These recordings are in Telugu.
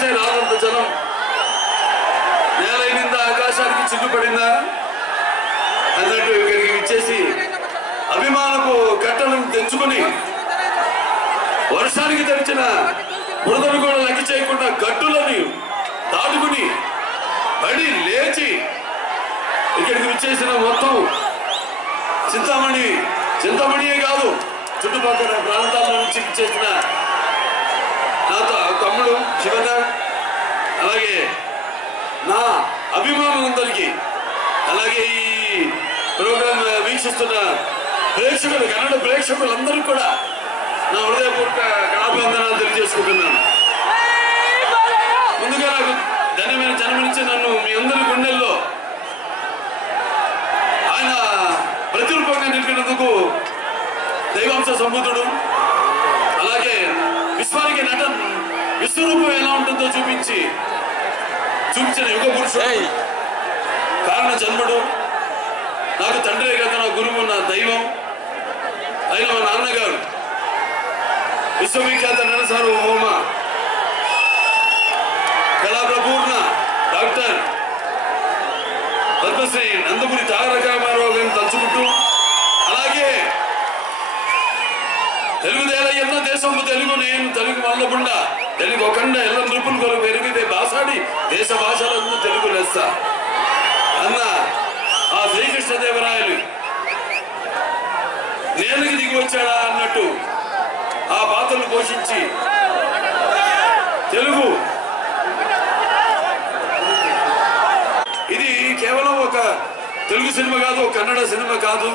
పిలిస్తే రానంత జనం నేలైనిందా ఆకాశానికి చిల్లుపడిందా అన్నట్టు ఇక్కడికి ఇచ్చేసి అభిమానపు కట్టలను తెచ్చుకొని వర్షానికి తెరిచిన బురదను కూడా లెక్క చేయకుండా గట్టులని దాటుకుని పడి లేచి ఇక్కడికి విచ్చేసిన మొత్తం చింతామణియే కాదు చుట్టుపక్కల ప్రాంతాల నుంచి విచ్చేసిన నాతో తమ్ముడు శివన్న, అలాగే నా అభిమానులందరికీ, అలాగే ఈ ప్రోగ్రాం వీక్షిస్తున్న ప్రేక్షకులు, కన్నడ ప్రేక్షకులందరికీ కూడా నా హృదయపూర్వక కళాభివందనాలు తెలియజేసుకుంటున్నాను. ముందుగా నాకు ధన్యమైన జన్మనిచ్చి నన్ను మీ అందరి గుండెల్లో ఆయన ప్రతిరూపంగా నిలిపినందుకు దైవాంశ సంబుద్ధుడు, అలాగే విశ్వానికి విశ్వరూపం ఎలా ఉంటుందో చూపించిన యుగ పురుషుడు, కారణ జన్ముడు, నాకు తండ్రి కదా నా గురువు, నా దైవం అయిన మా నాన్నగారు విశ్వవిఖ్యాత నరసార్వభౌమ కళాప్రపూర్ణ డాక్టర్ పద్మశ్రీ నందమూరి తారక రామారావు గారిని తలుచుకుంటూ, అలాగే తెలుగుదేల ఎన్న దేశము తెలుగు నేను తెలుగు మల్లబుండ తెలుగు ఒకండ ఎల్ల నృపులు కొరకు పెరిగితే భాషాడి దేశ భాషలందు తెలుగు లెస్స అన్న ఆ శ్రీకృష్ణదేవరాయలు నేలకి దిగి వచ్చాడా అన్నట్టు ఆ పాత్రను పోషించి తెలుగు ఇది కేవలం ఒక తెలుగు సినిమా కాదు, ఒక కన్నడ సినిమా కాదు,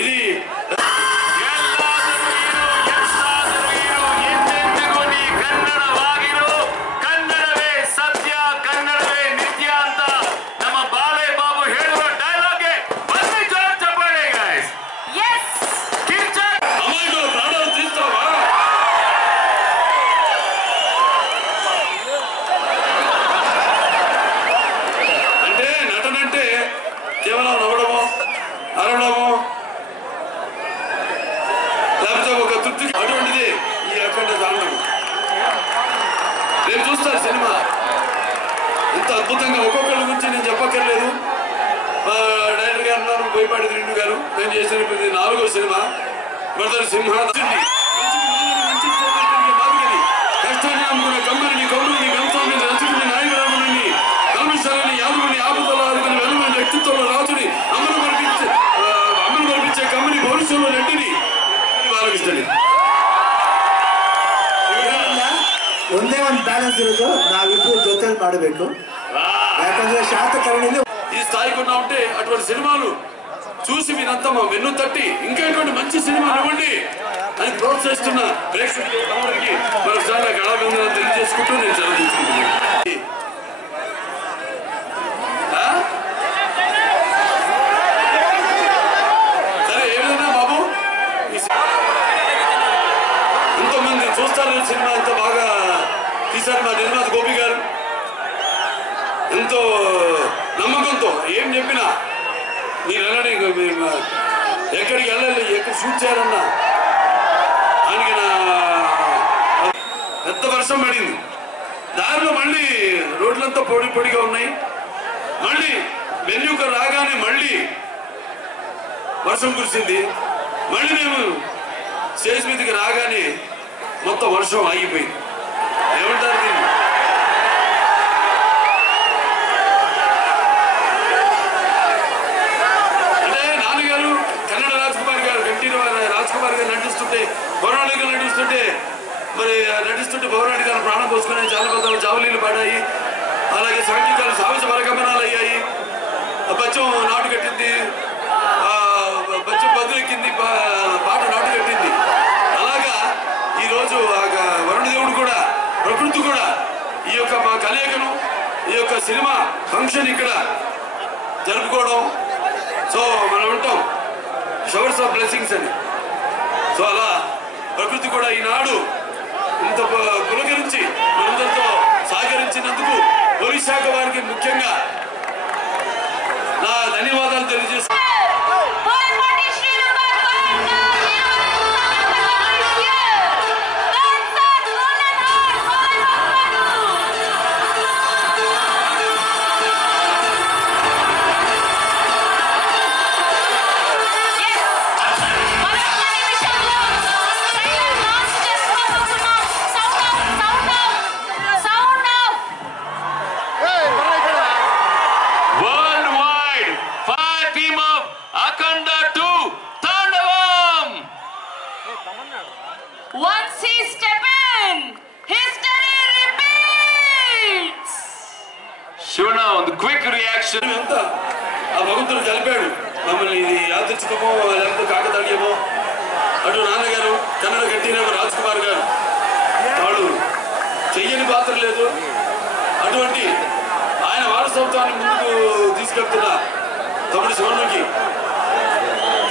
ఇది సినిమా ఇంత అద్భుతంగా ఒక్కొక్కరి గురించి నేను చెప్పక్కర్లేదు. డైరెక్టర్ గారు ఉన్నారు, బోయపాటి శ్రీను గారు, నేను చేసిన 4వ సినిమా బ్రదర్ సింహ. కష్టాన్ని నమ్ముకున్న కమ్మని కౌరుని గంసాన్ని రచుకుని నాయకురాముని కల్మశాలని యాదుని ఆపుదల ఆదుకుని వెలువని వ్యక్తిత్వంలో రాజుని అమలు మరిపించే కమ్మని భవిష్యత్తులో రెడ్డిని బాలకృష్ణని. ಒಂದೇ ಒಂದು ಬ್ಯಾಲೆನ್ಸ್ ಇರೋದು, ನಾವಿಬ್ರು ಜೊತೆಲಿ ಮಾಡಬೇಕು. ಯಾಕಂದ್ರೆ ಶಾತಕರ್ಣಿಲಿ ఈ స్థాయికి ఉన్నా ఉంటే అటువంటి సినిమాలు చూసి మీరంతా మా వెన్ను తట్టి ఇంకా ఇటువంటి మంచి సినిమాలు ఇవ్వండి అని ప్రోత్సహిస్తున్న ప్రేక్షకులకి మరొకసారి కళాభివందనాలు తెలియజేసుకుంటూ నేను సెలవు తీసుకుంటున్నాను. సరే, ఏదైనా బాబు ఎంతోమంది చూస్తారు సినిమా, ఎంత బాగా తీశారు మా నిర్మాత గోపి గారు. ఎంతో నమ్మకంతో ఏం చెప్పినా మీరు వెళ్ళండి, ఎక్కడికి వెళ్ళాలి, ఎక్కడ షూట్ చేయాలన్నా ఆయనకి పెద్ద వర్షం పడింది. దారిలో మళ్ళీ రోడ్లంతా పొడిగా ఉన్నాయి. మళ్ళీ వెన్యూక రాగానే మళ్ళీ వర్షం కురిసింది. మళ్ళీ మేము స్టేజ్ మీదకి రాగానే మొత్తం వర్షం ఆగిపోయింది. ఏమంటారు దీన్ని? అంటే నాన్నగారు కన్నడ రాజ్కుమార్ గారు, రాజ్కుమార్ గారు నటిస్తుంటే, పౌరాణిక నటిస్తుంటే పౌరాణిక గారు ప్రాణం పోసుకున్నాయి, జానపదాలు జావలీలు పాడాయి, అలాగే సాంఘికాలు సాహస పరగమనాలు అయ్యాయి, బచ్చం నాటు కట్టింది, బచ్చం బదులెక్కింది, పాట నాటు కట్టింది. అలాగా ఈరోజు వరుణదేవుడు కూడా, ప్రకృతి కూడా ఈ యొక్క మా కలయికను, ఈ యొక్క సినిమా ఫంక్షన్ ఇక్కడ జరుపుకోవడం. సో మనం ఉంటాం షవర్స్ ఆఫ్ బ్లెస్సింగ్స్ అని. సో అలా ప్రకృతి కూడా ఈనాడు ఇంత పులకరించి మనందరితో సహకరించినందుకు పోలీస్ శాఖ వారికి ముఖ్యంగా నా ధన్యవాదాలు తెలియజేస్తున్నాను. Once he step in, history repeats. Shivana, on the quick reaction. అంతా ఆ భగవంతుడు కలిపాడు మమ్మల్ని. ఇది యాదృచ్ఛికమో లేకపోతే కాకతాళీయమో. అటు నాన్నగారు కన్నడ గట్టిన రాజ్ కుమార్ గారు, వాళ్ళు చెయ్యని పాత్ర లేదు. అటువంటి ఆయన వారసత్వాన్ని ముందుకు తీసుకెళ్తున్న తమ్ముడు శివన్నుకి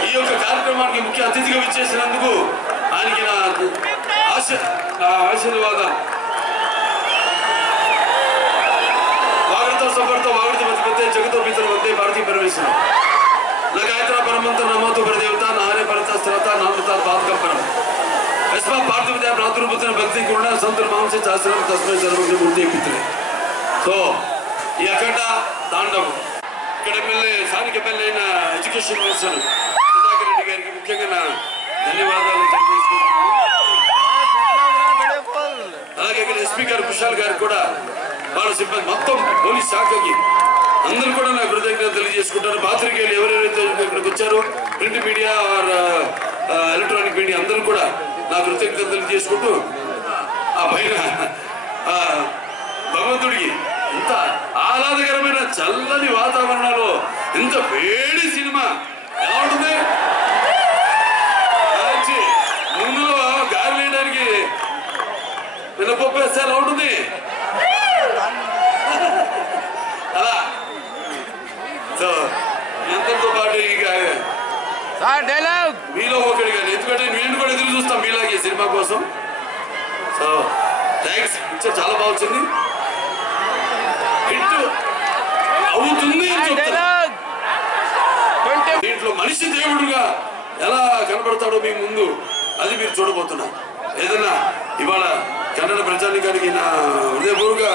ఈ యొక్క కార్యక్రమానికి ముఖ్య అతిథిగా విచ్చేసినందుకు ఆయనకి నా ఆశీర్వాదాలు. వాగడతో సఫర్తో వాగడతో మధ్య జగతో పితరు వందే భారతీయ పరమేశ్వరం लगायत्रा परमंत्र नमोतु परदेवता नारे परता स्त्रता नामता पादकं परम अस्मा पार्थिव देव प्रातुर्पुत्र भक्ति करुणा संत माम से शास्त्रम तस्मै सर्वज्ञ मूर्ति पितरे. సో ఈ అఖండ తాండవం ఇక్కడ ఎమ్మెల్యే స్థానిక ఎమ్మెల్యే అయిన ఎడ్యుకేషన్ మినిస్టర్ సుధాకర్ రెడ్డి గారికి ముఖ్యంగా నా ధన్యవాదాలు తెలియజేస్తున్నాను. అలాగే ఇక్కడ ఎస్పీ గారు కుషాల్ గారికి కూడా వాళ్ళ సిబ్బంది మొత్తం పోలీస్ శాఖకి అందరూ కూడా నాకు కృతజ్ఞతలు తెలియజేసుకుంటారు. పాత్రికేయులు ఎవరెవరైతే ఇక్కడికి వచ్చారో print media are electronic media అందరూ కూడా నా కృతజ్ఞతలు తెలియజేసుకుంటూ ఆ పైన భగవంతుడికి ఇంత ఆహ్లాదకరమైన చల్లని వాతావరణంలో ఇంత వేడి సినిమా ఎలా ఉంటుంది? ముందులో గాలి వేయడానికి మినపప్పు వేస్తే ఎలా ఉంటుంది? అలా సో ఎంతతో పాటు ఇక మీలో ఒకటిగా, ఎందుకంటే నేను కూడా ఎదురు చూస్తాం మీలాగే సినిమా కోసం. So thanks. పిక్చర్ చాలా బాగా వచ్చింది, హిట్ అవుతుంది అని చెప్తాను. దీంట్లో మనిషి దేవుడుగా ఎలా కనబడతాడో మీ ముందు అది మీరు చూడబోతున్నారు. ఏదన్నా ఇవాళ కన్నడ ప్రజానికానికి నా హృదయపూర్వక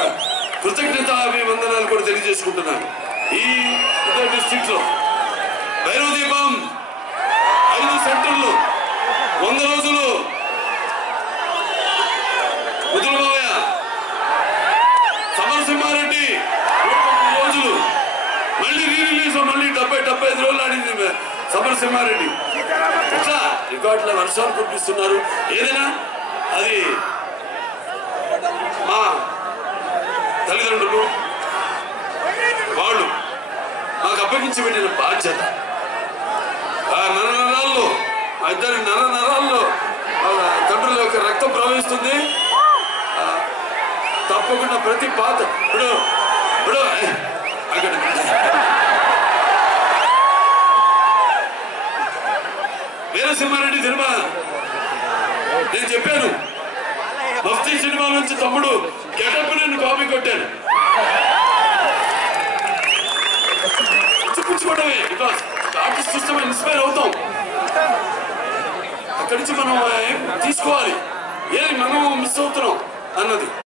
కృతజ్ఞత అభివందనాలు కూడా తెలియజేసుకుంటున్నాను. ఈ డిస్ట్రిక్ట్ లో భైరవ దీపం 5 సెంటర్లు 100 రోజులు ముద్దులబావయ్య సమరసింహారెడ్డి 109 రోజులు మళ్ళీ రీరిలీజ్ మళ్ళీ 75 రోజులు ఆడింది సమరసింహారెడ్డి. ఇట్లా రికార్డుల వర్షాలు కురిపిస్తున్నారు. ఏదైనా అది మా తల్లిదండ్రులు వాళ్ళు మాకు అప్పగించి పెట్టిన బాధ్యత. ఆ నరనరాల్లో మా ఇద్దరి నరనరాల్లో తండ్రుల యొక్క రక్తం ప్రవహిస్తుంది. తప్పకుండా ప్రతి పాత్ర ఇప్పుడు అక్కడ వీరసింహారెడ్డి సినిమా నేను చెప్పాను, మఫ్తీ సినిమా నుంచి తమ్ముడు గెటప్ నేను కాపీ కొట్టాను. చూపించుకోవడమే, బికాస్ ఆర్టిస్ట్ చూస్తే మనం ఇన్స్పైర్ అవుతాం. అక్కడి నుంచి మనం తీసుకోవాలి, ఏది మనం మిస్ అవుతున్నాం అన్నది.